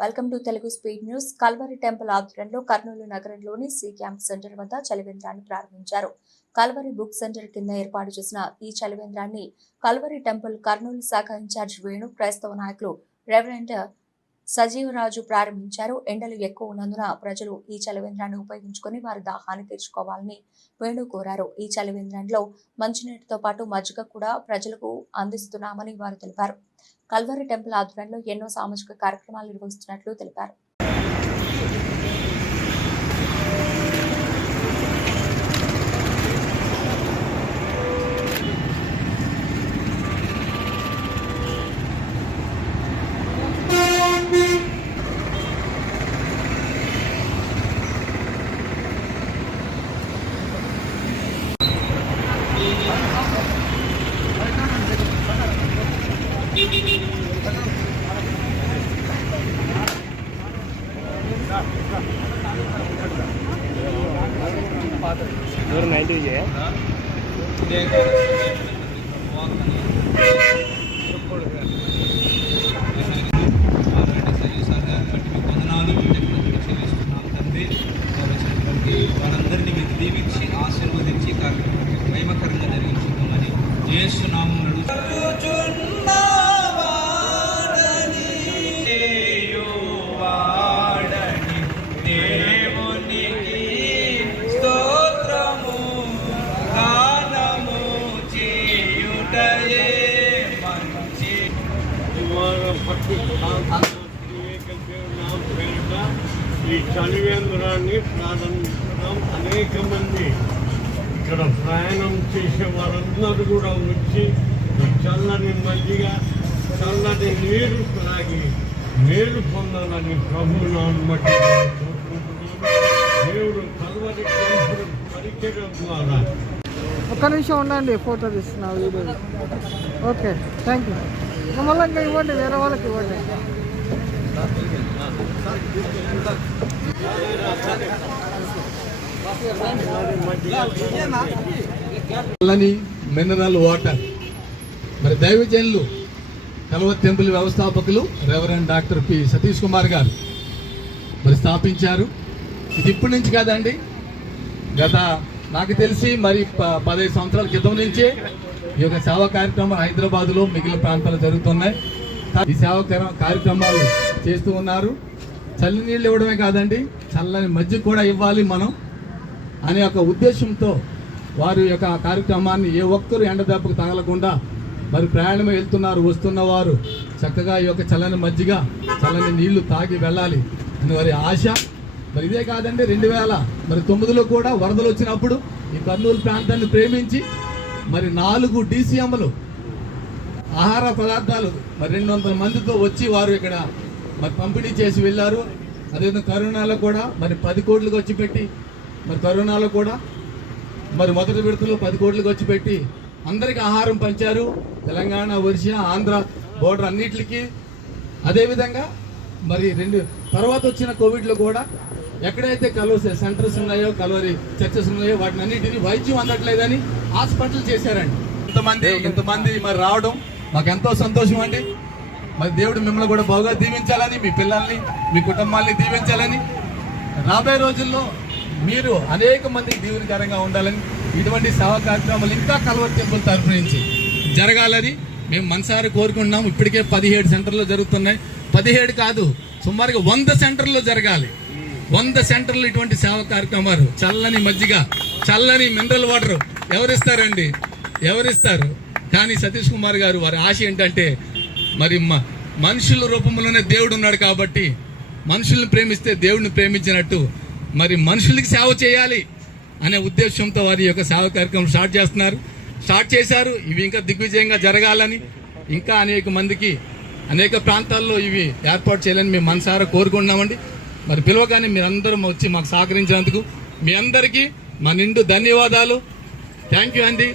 Welcome to Telugu speed news. Calvary temple ఆధ్వర్యంలో కర్నూలు నగరంలోని C camp centre వద్ద చలివేంద్రాన్ని ప్రారంభించారు. కల్వరి బుక్ సెంటర్ కింద ఏర్పాటు చేసిన ఈ చలివేంద్రాన్ని కల్వరి టెంపుల్ కర్నూలు శాఖ ఇన్ఛార్జ్ వేణు, క్రైస్తవ నాయకులు రెవరెండ్ సజీవరాజు ప్రారంభించారు. ఎండలు ఎక్కువ ఉన్నందున ప్రజలు ఈ చలివేంద్రాన్ని ఉపయోగించుకుని వారి దాహాన్ని తీర్చుకోవాలని వేణు కోరారు. ఈ చలివేంద్రంలో మంచినీటితో పాటు మజ్జిగ కూడా ప్రజలకు అందిస్తున్నామని వారు తెలిపారు. కల్వరి టెంపుల్ ఆధ్వర్యంలో ఎన్నో సామాజిక కార్యక్రమాలు నిర్వహిస్తున్నట్లు తెలిపారు. दूर 90 है వాళ్ళందరినీ మీరు దీవించి ఆశీర్వదించి మహిమకరంగా జరిగించుకోమని యేసునామమున ఈ చలివేంద్రాన్ని ప్రారంభించడం అనేక మంది ఇక్కడ ప్రయాణం చేసే వారందరూ కూడా వచ్చి చల్లని మజ్జిగ, చల్లని నీరు తాగి మేలు పొందాలని ప్రభువు నామమున బట్టి దేవుడు కల్వరి టెంపుల్ పరిచయం ద్వారా. ఒక్క నిమిషం ఉండండి, ఫోటో తీస్తున్నా వీడియో. Okay, thank you. మళ్ళీ ఇంకా ఇవ్వండి, వేరే వాళ్ళకి ఇవ్వండి. మినరల్ వాటర్ మరి దైవజనులు కల్వరి టెంపుల్ వ్యవస్థాపకులు reverend doctor P Satish Kumar గారు మరి స్థాపించారు. ఇది ఇప్పటి నుంచి కాదండి, గత నాకు తెలిసి మరి 15 సంవత్సరాల క్రితం నుంచే ఈ యొక్క సేవా కార్యక్రమాలు హైదరాబాద్లో మిగిలిన ప్రాంతాలు జరుగుతున్నాయి. ఈ సేవా కార్యక్రమాలు చేస్తూ ఉన్నారు. చల్లి నీళ్ళు ఇవ్వడమే కాదండి, చల్లని మజ్జిగ కూడా ఇవ్వాలి మనం అనే ఒక ఉద్దేశంతో వారి యొక్క కార్యక్రమాన్ని ఏ ఒక్కరు ఎండ దెబ్బకు తగలకుండా మరి ప్రయాణం వెళ్తున్నారు, వస్తున్నవారు చక్కగా ఈ యొక్క చల్లని మజ్జిగ, చల్లని నీళ్లు తాగి వెళ్ళాలి అని వారి ఆశ. మరి ఇదే కాదండి, 2009లో కూడా వరదలు వచ్చినప్పుడు ఈ కర్నూలు ప్రాంతాన్ని ప్రేమించి మరి 4 DCMలు ఆహార పదార్థాలు మరి 200 మందితో వచ్చి వారు ఇక్కడ మరి పంపిణీ చేసి వెళ్ళారు. అదేవిధంగా కరోనాలో కూడా మరి 10 కోట్లకు వచ్చి పెట్టి మరి కరోనాలో కూడా మరి మొదటి విడతలో 10 కోట్లకు వచ్చి పెట్టి అందరికీ ఆహారం పంచారు. తెలంగాణ, ఒరిస్సా, ఆంధ్ర బోర్డర్ అన్నిటికీ. అదేవిధంగా మరి తర్వాత వచ్చిన కోవిడ్లో కూడా ఎక్కడైతే కల్వరి సెంటర్స్ ఉన్నాయో, కల్వరి చర్చెస్ ఉన్నాయో వాటిని అన్నిటినీ వైద్యం అందట్లేదని హాస్పిటల్ చేశారండి. ఇంతమంది మరి రావడం మాకు ఎంతో సంతోషం అండి. మరి దేవుడు మిమ్మల్ని కూడా బాగా దీవించాలని, మీ పిల్లల్ని, మీ కుటుంబాన్ని దీవించాలని, రాబోయే రోజుల్లో మీరు అనేక మందికి దీవెనకరంగా ఉండాలని, ఇటువంటి సేవా కార్యక్రమాలు ఇంకా కల్వరి టెంపుల్ తరఫు నుంచి జరగాలని మేము మనసారి కోరుకుంటున్నాం. ఇప్పటికే 17 సెంటర్లు జరుగుతున్నాయి. 17 కాదు, సుమారుగా 100 సెంటర్లో జరగాలి. 100 సెంటర్లు ఇటువంటి సేవా కార్యక్రమాలు. చల్లని మజ్జిగ, చల్లని మినరల్ వాటర్ ఎవరిస్తారండి? ఎవరిస్తారు? కానీ సతీష్ కుమార్ గారు వారి ఆశ ఏంటంటే మరి మనుషుల రూపంలోనే దేవుడు ఉన్నాడు కాబట్టి మనుషుల్ని ప్రేమిస్తే దేవుడిని ప్రేమించినట్టు మరి మనుషులకి సేవ చేయాలి అనే ఉద్దేశంతో వారి యొక్క సేవ కార్యక్రమం స్టార్ట్ చేశారు. ఇవి ఇంకా దిగ్విజయంగా జరగాలని, ఇంకా అనేక మందికి అనేక ప్రాంతాల్లో ఇవి ఏర్పాటు చేయాలని మేము మనసారా కోరుకుంటున్నామండి. మరి పిలవగానే మీరందరూ వచ్చి మాకు సహకరించినందుకు మీ అందరికీ మా నిండు ధన్యవాదాలు. థ్యాంక్ యూ అండి.